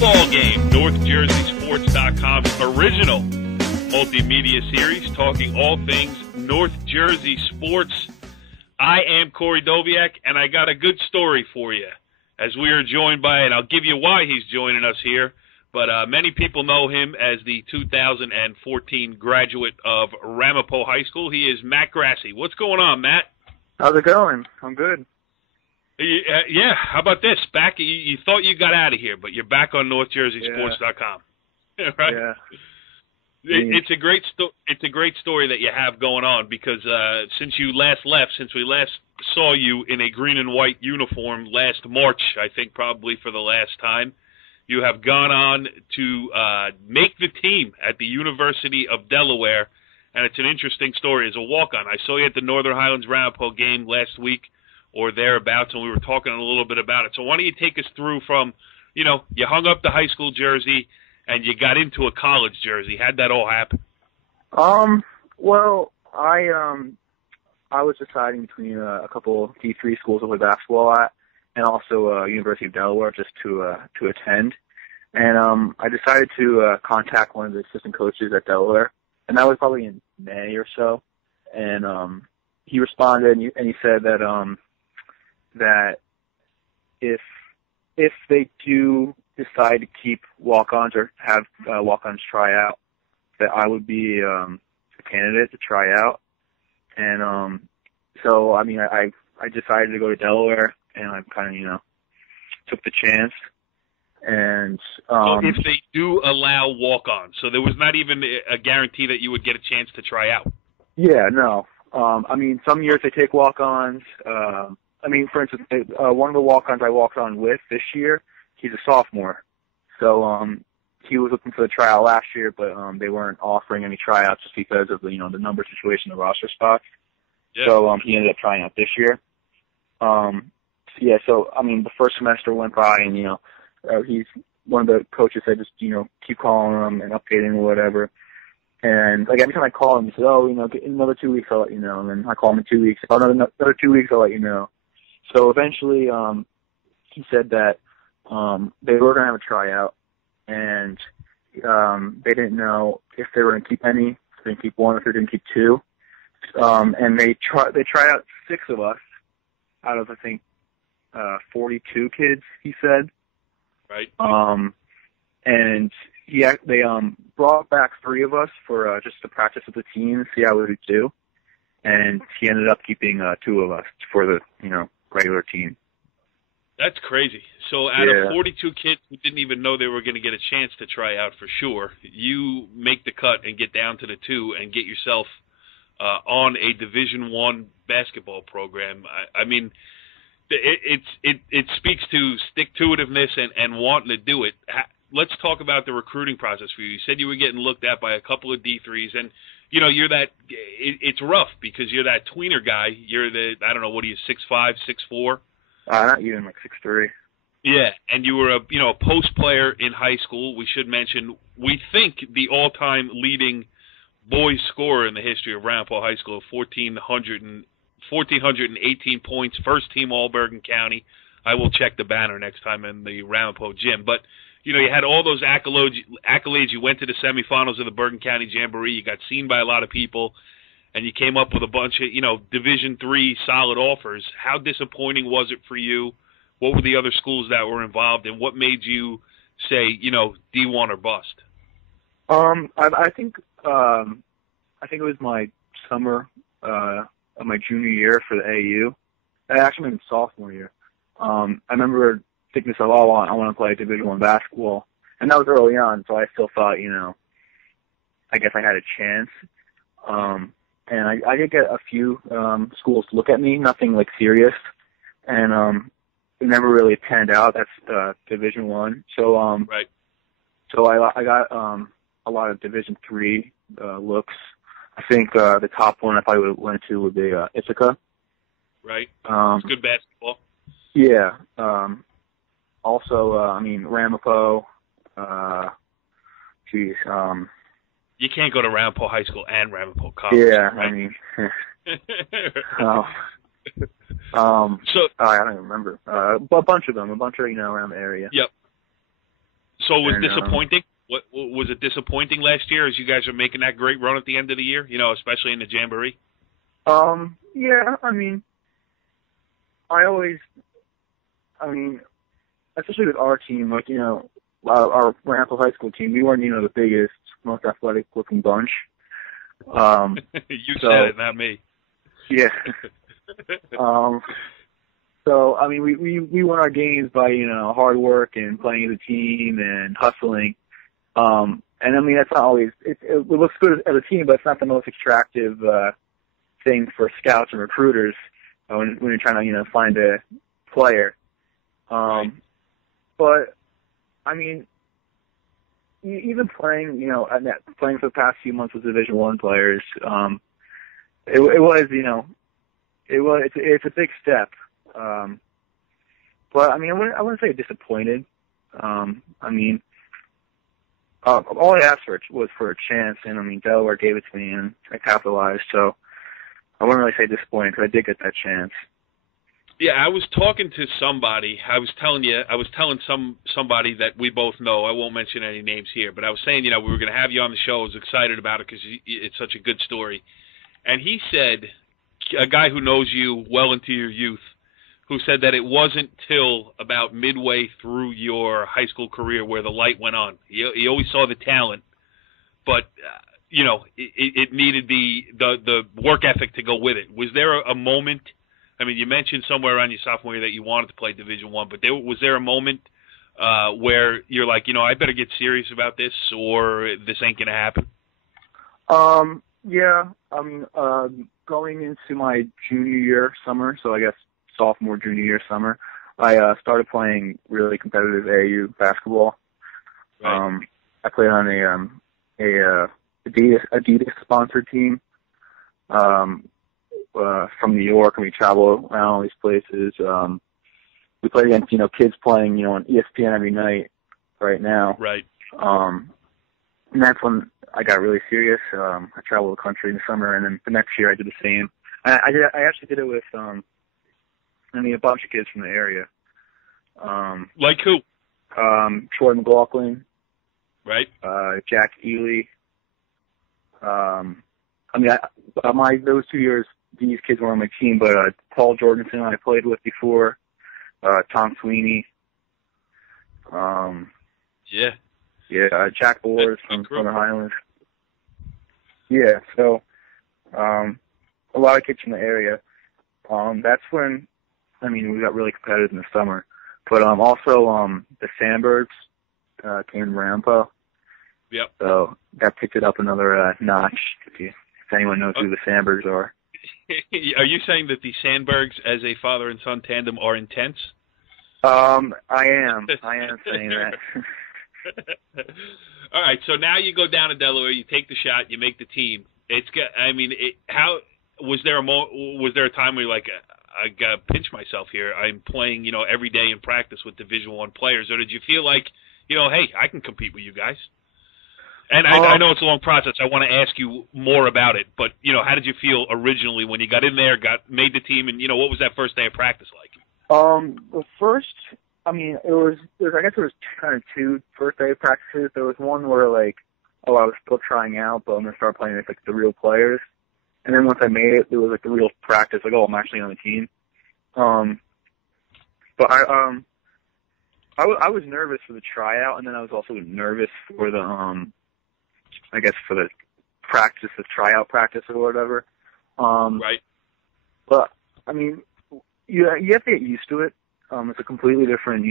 Ballgame, NorthJerseySports.com's original multimedia series talking all things North Jersey sports. I am Corey Doviak, and I got a good story for you as we are joined by, and I'll give you why he's joining us here, but many people know him as the 2014 graduate of Ramapo High School. He is Matt Grassi. What's going on, Matt? How's it going? I'm good. Yeah, how about this? Back, you thought you got out of here, but you're back on NorthJerseySports.com. Right? Yeah. It's a great story that you have going on because since you last left, since we last saw you in a green and white uniform last March, I think probably for the last time, you have gone on to make the team at the University of Delaware, and it's an interesting story as a walk-on. I saw you at the Northern Highlands Ramapo game last week or thereabouts, and we were talking a little bit about it. So why don't you take us through from, you hung up the high school jersey and you got into a college jersey. How'd that all happen? Well, I was deciding between a couple of D3 schools to play basketball at, and also University of Delaware just to attend. And I decided to contact one of the assistant coaches at Delaware, and that was probably in May or so. And he responded, and he said that if they do decide to keep walk-ons or have walk-ons try out, that I would be a candidate to try out. And so, I mean, I decided to go to Delaware, and I kind of, took the chance. And so if they do allow walk-ons, so there was not even a guarantee that you would get a chance to try out? Yeah, no. I mean, some years they take walk-ons. I mean, for instance, one of the walk-ons I walked on with this year, he's a sophomore. So he was looking for the tryout last year, but they weren't offering any tryouts just because of the number situation, the roster spots. Yeah. So he ended up trying out this year. So I mean, the first semester went by, and he's one of the coaches said just keep calling him and updating or whatever. And like every time I call him, he said, in another 2 weeks I'll let you know. And then I call him in 2 weeks. Another 2 weeks I'll let you know. So eventually, he said that they were going to have a tryout, and they didn't know if they were going to keep any, if they were going to keep one, if they were going to keep two. And they tried out 6 of us out of, I think, 42 kids, he said. Right. And they brought back 3 of us for just to practice with the team and see how we would do. And he ended up keeping 2 of us for the, regular team. That's crazy. So out of 42 kids who didn't even know they were going to get a chance to try out for sure, you make the cut and get down to the 2 and get yourself on a Division I basketball program. I mean, it speaks to stick-to-itiveness and wanting to do it. Let's talk about the recruiting process for you. You said you were getting looked at by a couple of D3s, and you're that. It's rough because you're that tweener guy. You're the, I don't know, what are you, 6'5", 6'4"? Not even, like 6'3". Yeah, and you were a post player in high school. We should mention, we think the all-time leading boys scorer in the history of Ramapo High School, 1,418 points, first team All-Bergen County. I will check the banner next time in the Ramapo gym. But, you had all those accolades. You went to the semifinals of the Bergen County Jamboree. You got seen by a lot of people, and you came up with a bunch of, Division III solid offers. How disappointing was it for you? What were the other schools that were involved, and what made you say, D1 or bust? I think it was my summer of my junior year for the AU. Actually, maybe sophomore year. I remember thinking to myself, I want to play Division I basketball, and that was early on. So I still thought, I guess I had a chance. And I did get a few schools to look at me, nothing like serious, and it never really panned out. That's Division I. So right. So I got a lot of Division III looks. I think the top one I probably went to would be Ithaca. Right. It's good basketball. Yeah. Also, Ramapo. You can't go to Ramapo High School and Ramapo College. Yeah, right? I don't even remember. A bunch of them, around the area. Yep. So it was And, disappointing? What was it disappointing last year as you guys are making that great run at the end of the year, especially in the Jamboree? Yeah, I mean, especially with our team, like, our Ramapo High School team, we weren't, the biggest, most athletic-looking bunch. You said it, not me. Yeah. So, I mean, we won our games by, hard work and playing as a team and hustling. And, I mean, that's not always, it looks good as a team, but it's not the most attractive thing for scouts and recruiters when you're trying to, find a player. Right. But, I mean, even playing, playing for the past few months with Division I players, it's a big step. But I mean, I wouldn't say disappointed. I mean, all I asked for was for a chance, and I mean, Delaware gave it to me, and I capitalized. So I wouldn't really say disappointed because I did get that chance. Yeah, I was talking to somebody. I was telling somebody that we both know. I won't mention any names here, but I was saying, we were going to have you on the show. I was excited about it because it's such a good story. And he said, a guy who knows you well into your youth, who said that it wasn't till about midway through your high school career where the light went on. He always saw the talent, but it needed the work ethic to go with it. Was there a moment? I mean, you mentioned somewhere around your sophomore year that you wanted to play Division I, but was there a moment where you're like, I better get serious about this, or this ain't gonna happen? Yeah. I mean, going into my junior year summer, so I guess sophomore, junior year summer, I started playing really competitive AAU basketball. Right. I played on a Adidas sponsored team. From New York, and we travel around all these places. We played against, kids playing, on ESPN every night right now. Right. And that's when I got really serious. I traveled the country in the summer, and then the next year I did the same. I actually did it with, a bunch of kids from the area. Like who? Troy McLaughlin. Right. Jack Ely. Those 2 years, these kids were on my team, but Paul Jorgensen I played with before, Tom Sweeney. Jack Boers from the Highlands. Yeah, so a lot of kids from the area. That's when, we got really competitive in the summer. But also the Sandbergs came to Ramapo. Yep. So that picked it up another notch, if anyone knows who the Sandbergs are. Are you saying that the Sandbergs, as a father and son tandem, are intense? I am saying that. All right, so now you go down to Delaware, you take the shot, you make the team. How was there a time where you're like, I gotta pinch myself here? I'm playing, every day in practice with Division I players, or did you feel like, hey, I can compete with you guys? And I know it's a long process. I want to ask you more about it, but how did you feel originally when you got in there, made the team, and what was that first day of practice like? The first, I guess there was kind of two first day of practices. There was one where I was still trying out, but I'm gonna start playing with the real players. And then once I made it, there was the real practice. I'm actually on the team. But I was nervous for the tryout, and then I was also nervous for the for the practice, the tryout practice or whatever. Right. But, you have to get used to it. It's a completely different,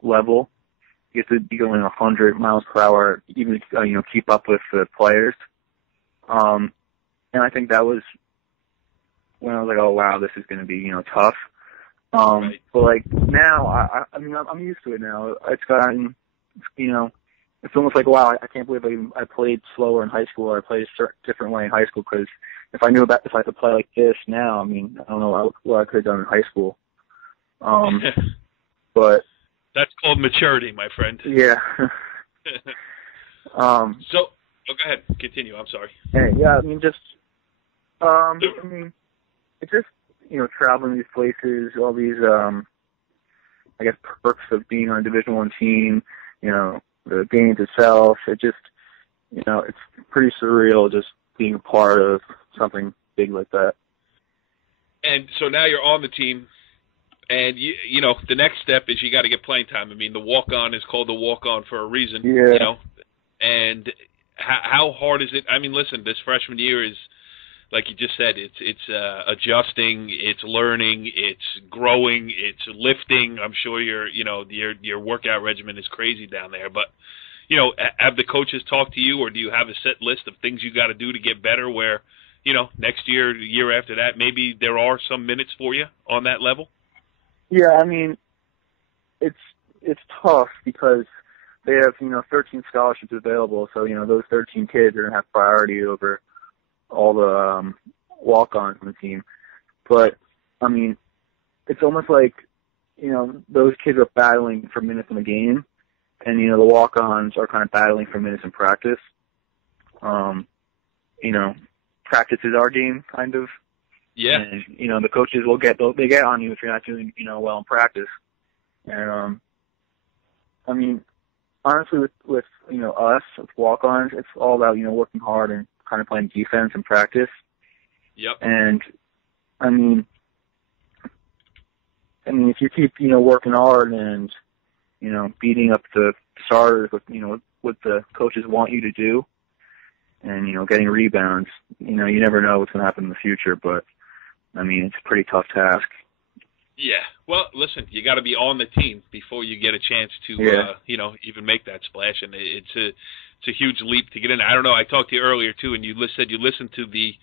level. You have to be going 100 miles per hour, even, keep up with the players. And I think that was when I was like, oh, wow, this is going to be, tough. Right. But, now, I'm used to it now. It's gotten, it's almost like, wow, I can't believe I played slower in high school, or I played a different way in high school, because if I could play like this now, I don't know what I could have done in high school. But that's called maturity, my friend. Yeah. So, go ahead, continue. I'm sorry. Yeah, it's just traveling these places, all these perks of being on a Division I team, the games itself. It just, it's pretty surreal just being a part of something big like that. And so now you're on the team, and the next step is you got to get playing time. I mean, the walk-on is called the walk-on for a reason. Yeah. And how hard is it? I mean, listen, this freshman year is, like you just said, it's adjusting, it's learning, it's growing, it's lifting. I'm sure your workout regimen is crazy down there, but have the coaches talked to you, or do you have a set list of things you got to do to get better? Where next year, the year after that, maybe there are some minutes for you on that level. Yeah, I mean, it's tough because they have 13 scholarships available, so those 13 kids are gonna have priority over all the walk-ons on the team. But I mean, it's almost like those kids are battling for minutes in the game, and the walk-ons are kind of battling for minutes in practice. Practice is our game, kind of. Yeah. And the coaches will get on you if you're not doing well in practice. And I mean, honestly, with us with walk-ons, it's all about working hard and kind of playing defense in practice. Yep. And I mean, if you keep working hard and beating up the starters with what the coaches want you to do, and getting rebounds, you never know what's going to happen in the future. But I mean, it's a pretty tough task. Yeah. Well, listen, you got to be on the team before you get a chance to, even make that splash. And it's a huge leap to get in. I don't know. I talked to you earlier too, and you said you listened to the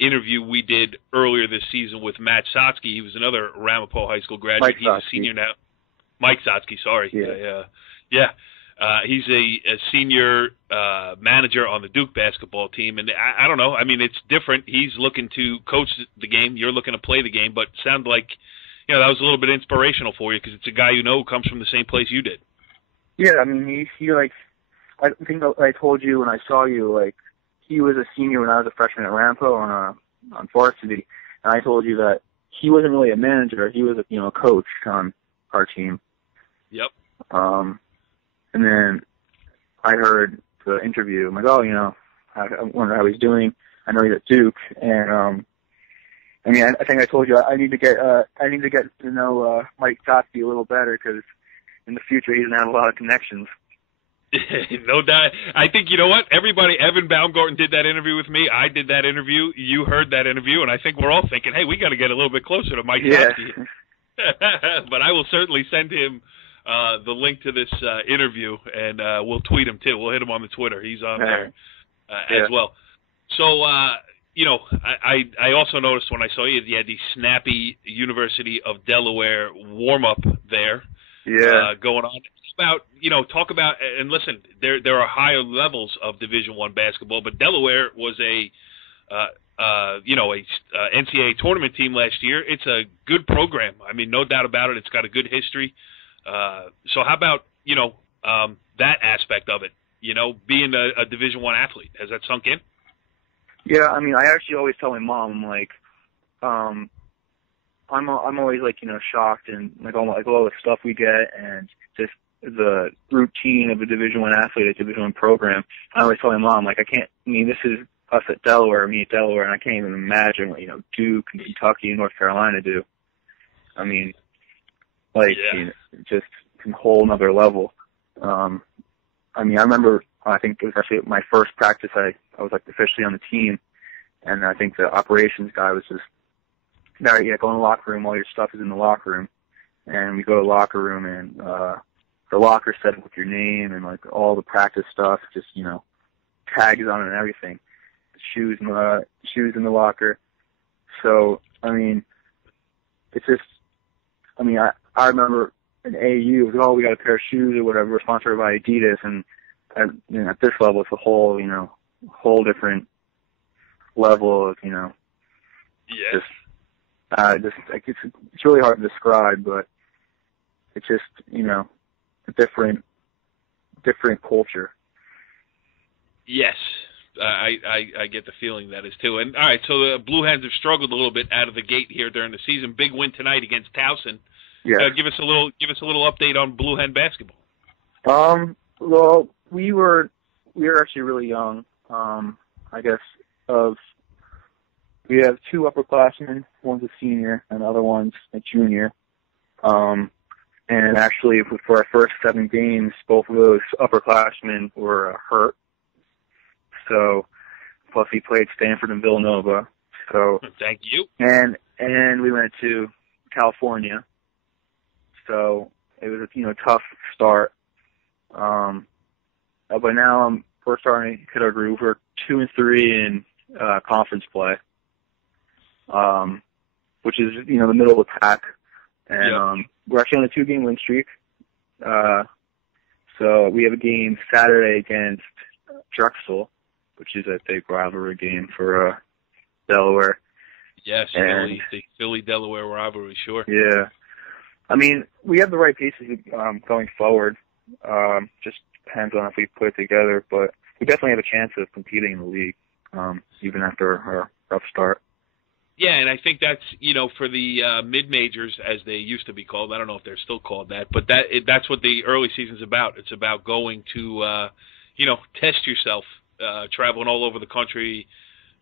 interview we did earlier this season with Matt Sotsky. He was another Ramapo High School graduate. He's a senior now. Mike Sotsky, sorry. Yeah. He's a senior manager on the Duke basketball team, and I don't know. I mean, it's different. He's looking to coach the game. You're looking to play the game, but it sounded like that was a little bit inspirational for you because it's a guy who comes from the same place you did. Yeah, I mean, he I think I told you when I saw you, he was a senior when I was a freshman at Ramapo on varsity, and I told you that he wasn't really a manager. He was a coach on our team. Yep. And then I heard the interview. I'm like, I wonder how he's doing. I know he's at Duke, and I mean, I think I told you I need to get to know Mike Sotsky a little better because in the future he's gonna have a lot of connections. No doubt. I think you know what? Everybody, Evan Baumgarten did that interview with me. I did that interview. You heard that interview, and I think we're all thinking, hey, we got to get a little bit closer to Mike Sotsky. But I will certainly send him the link to this interview, and we'll tweet him too. We'll hit him on the Twitter. He's on there as well. So, I also noticed when I saw you had the snappy University of Delaware warm-up there going on. Talk about, and listen, there are higher levels of Division I basketball, but Delaware was a NCAA tournament team last year. It's a good program. I mean, no doubt about it. It's got a good history. So how about, that aspect of it, being a Division I athlete? Has that sunk in? Yeah, I mean, I actually always tell my mom, I'm like, I'm always shocked and all the stuff we get and just the routine of a Division I athlete, a Division I program. I always tell my mom, this is us at Delaware, me at Delaware, and I can't even imagine what, Duke and Kentucky and North Carolina do. I mean, just a whole nother level. I mean, I remember, I think it was actually my first practice, I was officially on the team, and I think the operations guy was just, go in the locker room, all your stuff is in the locker room. And we go to the locker room, and the locker set up with your name and all the practice stuff, just tags on it and everything. Shoes in the locker. So I mean, it's just. I mean, I remember in AU, it was, we got a pair of shoes or whatever. We're sponsored by Adidas, and at this level, it's a whole whole different level of it's really hard to describe, but it's just a different culture. Yes, I get the feeling that is too. And all right, so the Blue Hens have struggled a little bit out of the gate here during the season. Big win tonight against Towson. Yeah. Give us a little update on Blue Hen basketball. Well, we were actually really young. I guess we have two upperclassmen. One's a senior, and the other one's a junior. And actually, for our first 7 games, both of those upperclassmen were hurt. So, plus we played Stanford and Villanova. So thank you. And we went to California. So it was a tough start. But now we're starting to hit our groove. We're 2-3 in conference play, which is the middle of the pack. And we're actually on a 2-game win streak. So we have a game Saturday against Drexel, which is a big rivalry game for Delaware. Yes, the Philly-Delaware rivalry, sure. Yeah. I mean, we have the right pieces going forward. Just depends on if we put it together, but we definitely have a chance of competing in the league, even after our rough start. Yeah, and I think that's, for the mid-majors, as they used to be called. I don't know if they're still called that, but that's what the early season's about. It's about going to, test yourself, traveling all over the country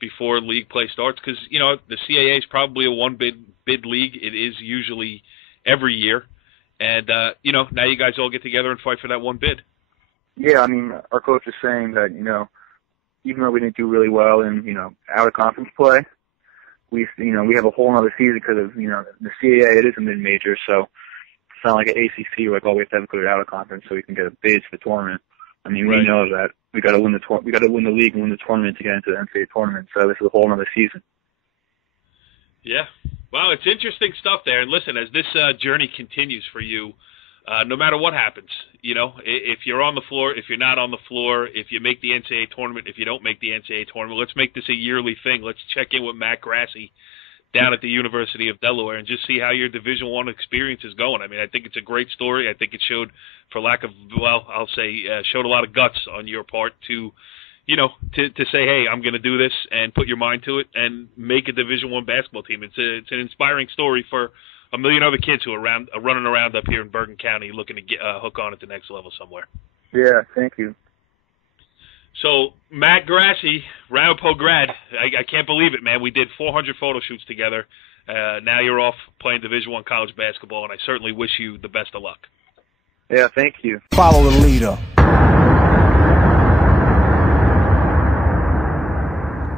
before league play starts, because, the CAA is probably a one-bid league. It is usually every year. And, now you guys all get together and fight for that one bid. Yeah, I mean, our coach is saying that, even though we didn't do really well in, out-of-conference play, we have a whole other season because of, the CAA, it is a mid-major, so it's not like an ACC where, we have to have a good out-of-conference so we can get a bid to the tournament. I mean, we know that we got to win the league and win the tournament to get into the NCAA tournament, so this is a whole other season. Yeah. Well, it's interesting stuff there. And listen, as this journey continues for you, no matter what happens, if you're on the floor, if you're not on the floor, if you make the NCAA tournament, if you don't make the NCAA tournament, let's make this a yearly thing. Let's check in with Matt Grassi down at the University of Delaware and just see how your Division I experience is going. I mean, I think it's a great story. I think it showed, for lack of, showed a lot of guts on your part to say, hey, I'm going to do this and put your mind to it and make a Division I basketball team. It's an inspiring story for a million other kids who are running around up here in Bergen County looking to get hook on at the next level somewhere. Yeah, thank you. So, Matt Grassi, Ramapo grad, I can't believe it, man. We did 400 photo shoots together. Now you're off playing Division I college basketball, and I certainly wish you the best of luck. Yeah, thank you. Follow the leader.